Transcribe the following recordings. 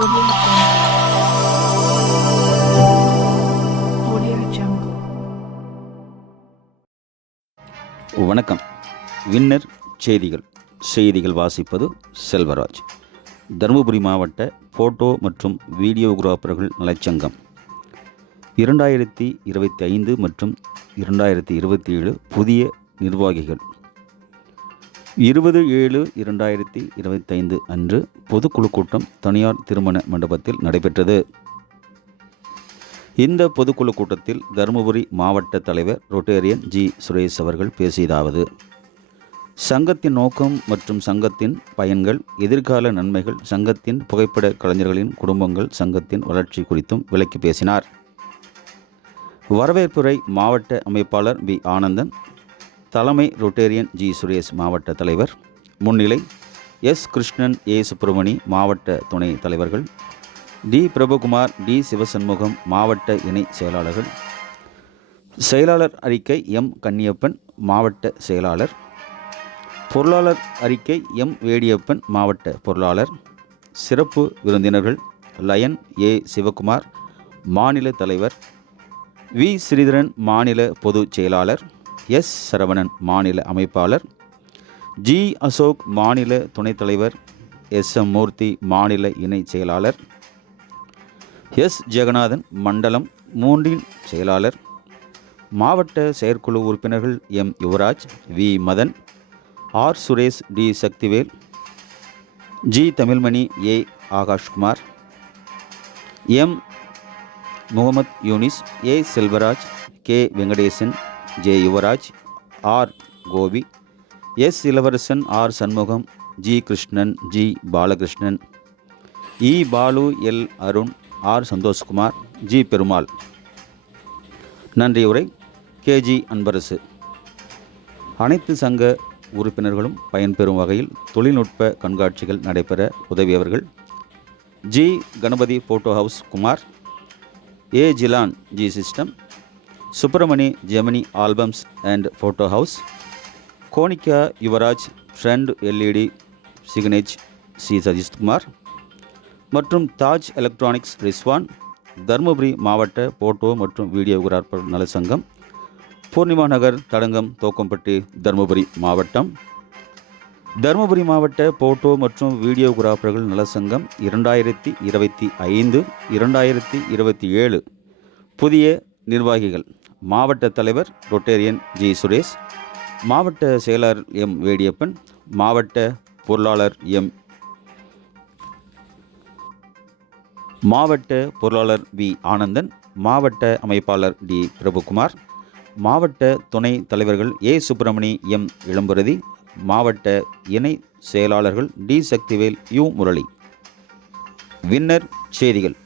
Audio Jungle. வணக்கம். Winner செய்திகள் வாசிப்பது செல்வராஜ். தருமபுரி மாவட்ட போட்டோ மற்றும் வீடியோகிராஃபர்கள் நலச்சங்கம் 2025 மற்றும் 2027 புதிய நிர்வாகிகள் 20/7/2025 அன்று பொதுக்குழு கூட்டம் தனியார் திருமண மண்டபத்தில் நடைபெற்றது. இந்த பொதுக்குழு கூட்டத்தில் தருமபுரி மாவட்ட தலைவர் ரொட்டேரியன் ஜி சுரேஷ் அவர்கள் பேசியதாவது: சங்கத்தின் நோக்கம் மற்றும் சங்கத்தின் பயன்கள், எதிர்கால நன்மைகள், சங்கத்தின் புகைப்பட கலைஞர்களின் குடும்பங்கள், சங்கத்தின் வளர்ச்சி குறித்தும் விளக்கி பேசினார். வரவேற்புரை மாவட்ட அமைப்பாளர் பி ஆனந்தன், தலைமை ரொட்டேரியன் ஜி சுரேஷ் மாவட்ட தலைவர், முன்னிலை எஸ் கிருஷ்ணன், ஏ சுப்பிரமணி மாவட்ட துணை தலைவர்கள், டி பிரபுகுமார், டி சிவசண்முகம் மாவட்ட இணை செயலாளர்கள், செயலாளர் அறிக்கை எம் கன்னியப்பன் மாவட்ட செயலாளர், பொருளாளர் அறிக்கை எம் வேடியப்பன் மாவட்ட பொருளாளர், சிறப்பு விருந்தினர்கள் லயன் ஏ சிவகுமார் மாநில தலைவர், வி ஸ்ரீதரன் மாநில பொதுச் செயலாளர், எஸ் சரவணன் மாநில அமைப்பாளர், ஜி அசோக் மாநில துணைத் தலைவர், எஸ் எம் மூர்த்தி மாநில இணை செயலாளர், எஸ் ஜெகநாதன் மண்டலம் 3 செயலாளர், மாவட்ட செயற்குழு உறுப்பினர்கள் M Yuvaraj, V Madhan, R Suresh, T Sakthivel, G Tamilmani, A Akashkumar, M Mohamed Younis, A Selvaraj, K Venkatesan, J Yuvaraj, R Gopi, S Ilavarasan, R Shanmugam, G Krishnan, G Balakrishnan, E Balu, L Arun, R Santhoshkumar, G Perumal. நன்றியுரை கே ஜி அன்பரசு. அனைத்து சங்க உறுப்பினர்களும் பயன்பெறும் வகையில் தொழில்நுட்ப கண்காட்சிகள் நடைபெற உதவியவர்கள்: G Ganapathi photo house Kumar, A Jilan G system, Subramani Gemini albums and photo house, Konica Yuvaraj, friend LED signage C Sathishkumar மற்றும் தாஜ் எலக்ட்ரானிக்ஸ் ரிஸ்வான். தருமபுரி மாவட்ட போட்டோ மற்றும் வீடியோகிராஃபர் நலச்சங்கம், பூர்ணிமா நகர், தடங்கம், தோக்கம்பட்டி, தருமபுரி மாவட்டம். தருமபுரி மாவட்ட போட்டோ மற்றும் வீடியோகிராஃபர்கள் நலச்சங்கம் 2025-2027 புதிய நிர்வாகிகள்: மாவட்ட தலைவர் ரொட்டேரியன் ஜி சுரேஷ், மாவட்ட செயலாளர் எம் வேடியப்பன், மாவட்ட பொருளாளர் வி ஆனந்தன், மாவட்ட அமைப்பாளர் டி பிரபுகுமார், மாவட்ட துணை தலைவர்கள் ஏ சுப்பிரமணி, எம் இளம்பரதி, மாவட்ட இணை செயலாளர்கள் T Sakthivel, U Murali. Winner செய்திகள்.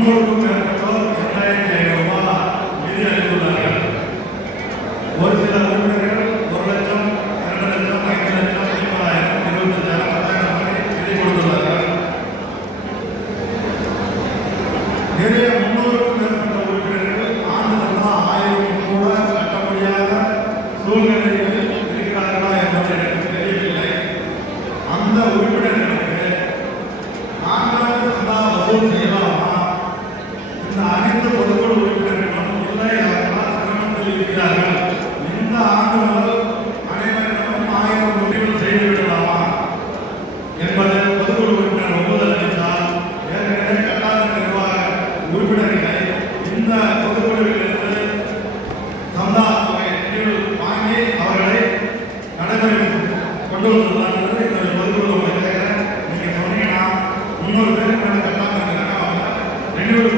300க்கும் மேற்பட்டோர் 2500 ரூபாய் நிதி அளித்துள்ளார்கள். ஒரு சில உறுப்பினர்கள் 1 லட்சம், 2 லட்சம், 5 லட்சம், 50,000, 25,000, 10,000 நிதி கொடுத்துள்ளார்கள். நிறைய 300க்கும் மேற்பட்ட உறுப்பினர்கள் ஆண்டு சந்தா 1000 கூட கட்ட முடியாத சூழ்நிலையில் இருக்கிறார்களா என்பது எனக்கு தெரியவில்லை. அந்த உறுப்பினர்களுக்கு நான்காவது சந்தா வசூல் செய்யலாமா? இந்த அனைத்து பொதுக்குழு உறுப்பினர்களும் இல்லை, அவர்களால் சிரமத்தில் இருக்கிறார்கள். இந்த ஆண்டு முதல் அனைவரிடமும் 1000 முடிவுகள் செய்துவிடலாமா என்பது பொதுக்குழு உறுப்பினர் ஒப்புதல் அளித்தால் ஏற்கனவே கட்டாத நிர்வாக உறுப்பினர்களை இந்த பொதுக்குழுவில் இருந்து சந்தா தொகை வாங்கி அவர்களை நடைமுறைக்கு கொண்டு வந்துள்ளார். இந்த பொதுக்குழு கேட்கிறேன். நீங்க சொன்னீங்கன்னா 300 பேருக்கு மேல கட்டாமல் இருக்கிறாங்க, அவங்க ரெனியூவல்